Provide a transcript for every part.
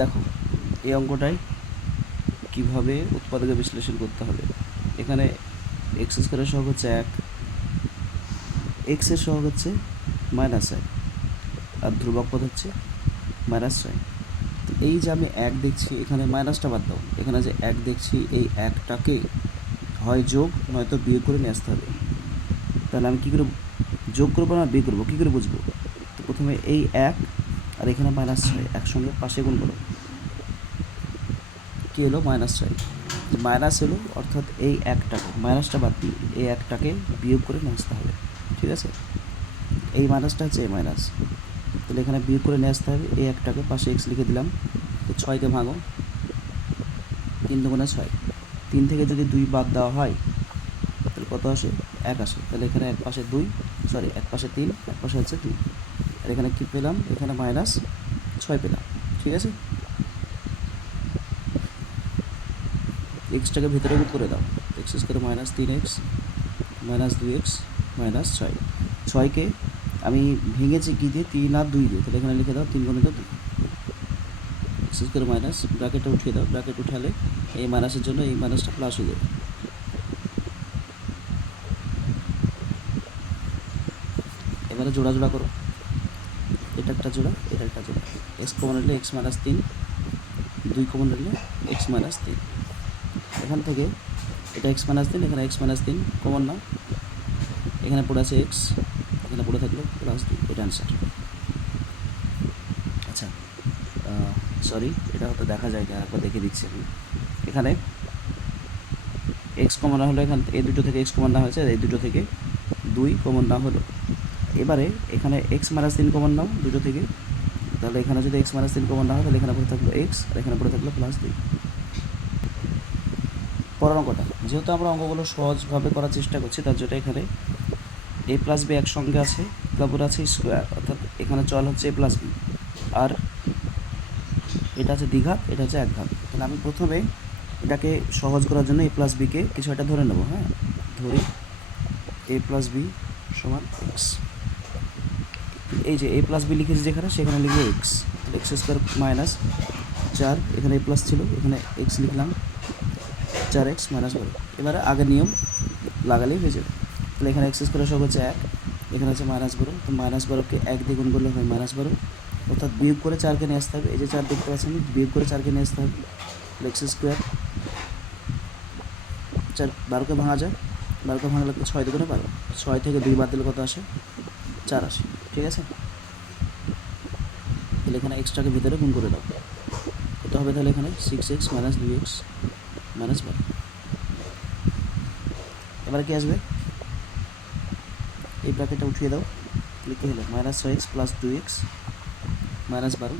দেখো এই অঙ্কটায় কীভাবে উৎপাদকে বিশ্লেষণ করতে হবে। এখানে এক্স স্কোয়ারের সহগ হচ্ছে 1, এক্সের সহগ হচ্ছে -1 আর ধ্রুবক পদ হচ্ছে -6। তো এই যে আমি 1 দেখছি, এখানে মাইনাসটা বাদ দাও, এখানে যে 1 দেখছি এই 1টাকে হয় যোগ নয়তো বিয়োগ করে নিয়ে আসতে হবে। তাহলে আমি কী করে যোগ করবো না বিয়োগ করবো, কী করে বুঝবো? তো প্রথমে এই 1 আর এখানে -6 একসঙ্গে পাশে গুণ করো, কী এলো -6, মাইনাস এলো অর্থাৎ এই 1টাকে মাইনাসটা বাদ দিয়ে এই 1টাকে বিয়োগ করে নিয়ে আসতে হবে। ঠিক আছে, এই মাইনাসটা হচ্ছে এই মাইনাস, তাহলে এখানে বিয়োগ করে নিয়ে আসতে হবে। এই 1টাকে পাশে এক্স লিখে দিলাম। তো 6কে ভাঙো, 3 দুগুণে 6, 3 থেকে যদি 2 বাদ দেওয়া হয় তাহলে কত আসে? 1 আসে। তাহলে এখানে এক পাশে 2, সরি এক পাশে 3, এক পাশে হচ্ছে 2, আর এখানে কী পেলাম? এখানে -6 পেলাম। ঠিক আছে, এক্সটাকে ভেতরে গুণ করে দাও, এক্স স্কোয়ার -3x -2x -6, 6কে আমি ভেঙেছি কী দিয়ে? 3 আর 2 দিয়ে, তাহলে এখানে লিখে দাও 3 গুণিত 2, এক্স স্কোয়ার মাইনাস, ব্র্যাকেটটা উঠিয়ে দাও, ব্র্যাকেট উঠালে এই মাইনাসের জন্য এই মাইনাসটা প্লাস হয়ে যাবে। এবারে জোড়া জোড়া করো, এটা একটা জোড়া, এটা একটা জোড়া, এক্স কমন নিলে x -3, 2 কমন নিলে x -3, এখান থেকে এটা x -3, এখানে x -3 কমন নাও, এখানে পড়ে আছে x, এখানে পড়ে থাকলো +2, এটা অ্যান্সার। আচ্ছা সরি, এটা হয়তো দেখা যায় না, একবার দেখে দিচ্ছি আমি। এখানে x কমন না হলো, এখান এই দুটো থেকে x কমন না হয়েছে, এই দুটো থেকে 2 কমন না হলো। এবারে এখানে x -3 কমন নাও দুটো থেকে, তাহলে এখানে যদি x -3 কমন না হয় তাহলে এখানে পড়ে থাকলো x, আর এখানে পড়ে থাকলো +2। পরের অঙ্কটা, যেহেতু আমরা অঙ্কগুলো সহজভাবে করার চেষ্টা করছি তার জন্য এখানে a + b একসঙ্গে আছে, তারপরে আছে স্কোয়ার, অর্থাৎ এখানে চল হচ্ছে a + b, আর এটা হচ্ছে দ্বিঘাত, এটা হচ্ছে একঘাত। তাহলে আমি প্রথমে এটাকে সহজ করার জন্য a + bকে কিছু একটা ধরে নেবো। হ্যাঁ, ধরি a + b সমান x। এই যে a + b লিখেছি যেখানে, সেখানে লিখবো x, তাহলে x স্কোয়ার -4, এখানে a+ ছিল, এখানে x লিখলাম, 4x -12। এবারে আগের নিয়ম লাগালেই হয়ে যাবে। তাহলে এখানে x স্কোয়ারের সহগ হচ্ছে 1, এখানে হচ্ছে -12, তো -12কে 1 দিয়ে গুণ করলে হয় -12, অর্থাৎ বিয়োগ করে 4কে নিয়ে আসতে হবে। এই যে 4 দেখতে পাচ্ছেন, বিয়োগ করে 4কে নিয়ে আসতে হবে। x স্কোয়ার 4, 12কে ভাঙা যায়, 12কে ভাঙলে 6 দুগুণে 12, 6 থেকে 2 বাদ দিলে কত আসে? 4 আসে। ঠিক আছে, তাহলে এখানে এক্সট্রাকে ভিতরে গুণ করে দাও, কত হবে? তাহলে এখানে 6x - 2x -12। এবারে কি আসবে? এই ব্র্যাকেটটা উঠিয়ে দাও, তাহলে কী হলো? -6x + 2x -12,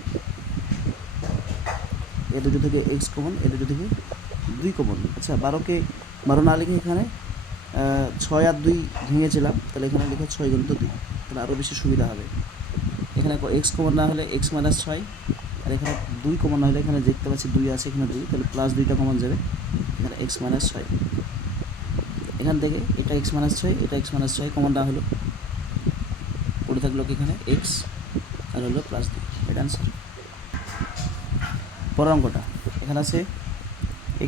এ দুটো থেকে x কমন, এ দুটো থেকে 2 কমন। আচ্ছা, 12কে 12 না লিখে এখানে 6 আর 2 ভেঙেছিলাম, তাহলে এখানে লিখে 6 × 2, তাহলে আরও বেশি সুবিধা হবে। এখানে x কমন না হলে x -6, আর এখানে 2 কমন না হলে এখানে দেখতে পাচ্ছি 2 আছে, এখানে 2, তাহলে +2টা কমন যাবে, এখানে x -6। এখান থেকে এটা x -6, এটা x -6 কমন না হলো, পড়ে থাকলো কি এখানে x আর হলো +2, এটা অ্যান্সার। পরের অঙ্কটা, এখানে আছে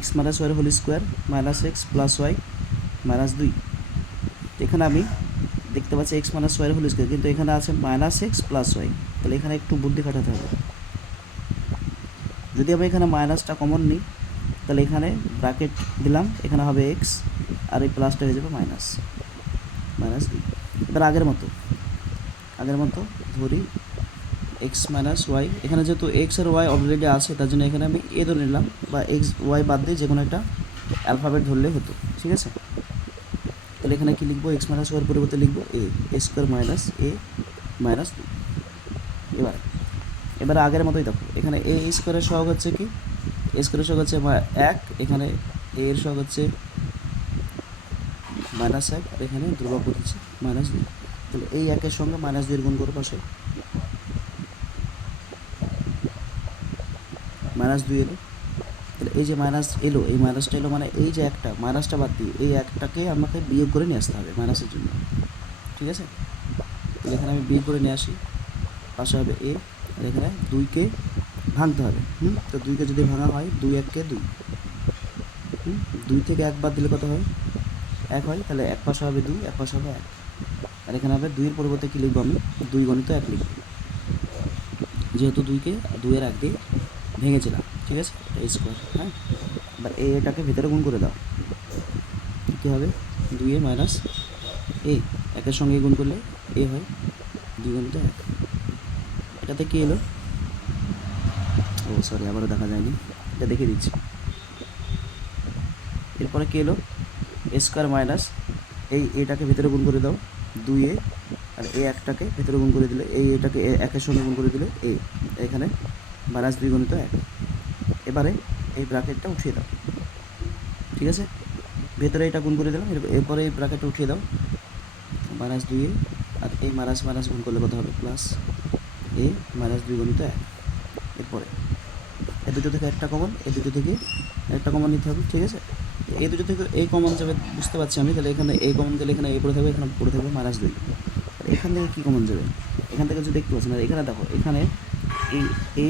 x - y whole square -x + y -2। এখানে আমি দেখতে পাচ্ছি x - y হোল স্কোয়ার, কিন্তু এখানে আছে -x + y, তাহলে এখানে একটু বুদ্ধি খাটাতে হবে। যদি আমি এখানে মাইনাসটা কমন নিই তাহলে এখানে ব্র্যাকেট দিলাম, এখানে হবে x, আর এই প্লাসটা হয়ে যাবে -2। এবার আগের মতো ধরি x - y, এখানে যেহেতু x আর y অলরেডি আছে তার জন্য এখানে আমি a ধরে নিলাম, বা x y বাদ দিয়ে যে কোনো একটা অ্যালফাবেট ধরলে হতো। ঠিক আছে, তাহলে এখানে কি লিখবো? x - y এর পরিবর্তে লিখবো a স্কোয়ার - a - 2। এবারে আগের মতোই দেখো, এখানে a স্কোয়ারের সহগ হচ্ছে কি? a স্কোয়ারের সহগ হচ্ছে 1, এখানে a এর সহগ হচ্ছে -1, আর এখানে ধ্রুবক হচ্ছে -2। তাহলে এই 1-এর সঙ্গে -2 এর গুণ করো পাশে, -2 এলো, তাহলে এই যে মাইনাস এলো, এই মাইনাসটা এলো, মানে এই যে একটা মাইনাসটা বাদ দিয়ে এই একটাকে আমাকে বিয়োগ করে নিয়ে আসতে হবে মাইনাসের জন্য। ঠিক আছে, তাহলে এখানে আমি বিয়োগ করে নিয়ে আসি, পাশে হবে a, আর এখানে 2কে ভাঙতে হবে। তো 2কে যদি ভাঙা হয় 2 1 2, 2 থেকে 1 বাদ দিলে কত হয়? 1 হয়। তাহলে এক পাশে হবে 2, এক পাশে হবে 1, আর এখানে হবে 2 এর পরিবর্তে কী লিখবো আমি? 2 গণিত 1 লিখব, যেহেতু 2কে 2 এর 1 দিয়ে ভেঙেছিলাম। ঠিক আছে, এটা স্কোয়ার। হ্যাঁ, এবার এটাকে ভেতরে গুণ করে দাও, কী হবে? 2a মাইনাস এ, একের সঙ্গে গুণ করলে এ হয়, 2 গণিত 1। এটাতে কী এলো? ও সরি, আবারও দেখা যায়নি, এটা দেখে দিচ্ছি। এরপরে কী এলো? এ স্কোয়ার মাইনাস এই এটাকে ভেতরে গুণ করে দাও, 2a, আর এ একটাকে ভেতরে গুণ করে দিলে, এই এটাকে একের সঙ্গে গুণ করে দিলে এ, এখানে মাইনাস 2 গণিত 1। এবারে এই ব্র্যাকেটটা উঠিয়ে দাও। ঠিক আছে, ভেতরে এটা গুণ করে দিলাম, এরপরে এই ব্র্যাকেটটা উঠিয়ে দাও, মাইনাস 2a, আর এই মাইনাস মাইনাস গুণ করলে কত হবে? প্লাস এ মাইনাস 2 গণিত 1। এরপরে এই দুটো থেকে একটা কমন, এই দুটো থেকে একটা কমন নিতে হবে। ঠিক আছে, এই দুটো থেকে এই কমন যাবে, বুঝতে পারছি আমি। তাহলে এখানে এই কমন দিলে এখানে এ পড়ে থাকবে, এখানে পড়ে থাকবে মাইনাস 2। এখান থেকে কী কমন যাবে? এখান থেকে যদি দেখতে পাচ্ছেন, আর এখানে দেখো, এখানে এই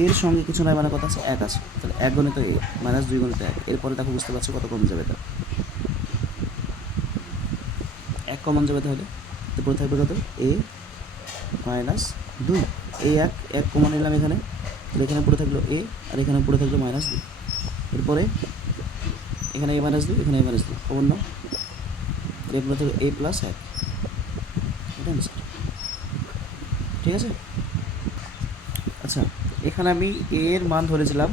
এর সঙ্গে কিছু নয়, মানে কথা আছে 1 আছে, তাহলে 1 গণিত এ মাইনাস 2 গণিত 1। এরপরে দেখো, বুঝতে পারছো কত কমন যাবে? তার 1 কমন যাবে, তাহলে তো পড়ে থাকবে কত? এ মাইনাস 2। এই 1 কমন নিলাম এখানে, তাহলে এখানে পড়ে থাকলো এ, আর এখানে পড়ে থাকলো মাইনাস 2। এরপরে এখানে এ মাইনাস 2, এখানে এ মাইনাস 2 কমন নাও, এরপরে থাকলো এ প্লাস 1। এটা অ্যান্সার। ঠিক আছে, আচ্ছা, এখানে আমি এ এর মান ধরেছিলাম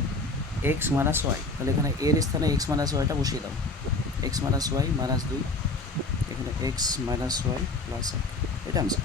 এক্স মাইনাস ওয়াই, তাহলে এখানে এর স্থানে এক্স মাইনাস ওয়াইটা বসিয়ে দাও, এক্স মাইনাস ওয়াই মাইনাস 2, এখানে এক্স মাইনাস ওয়াই প্লাস 1। এটা অ্যান্সার।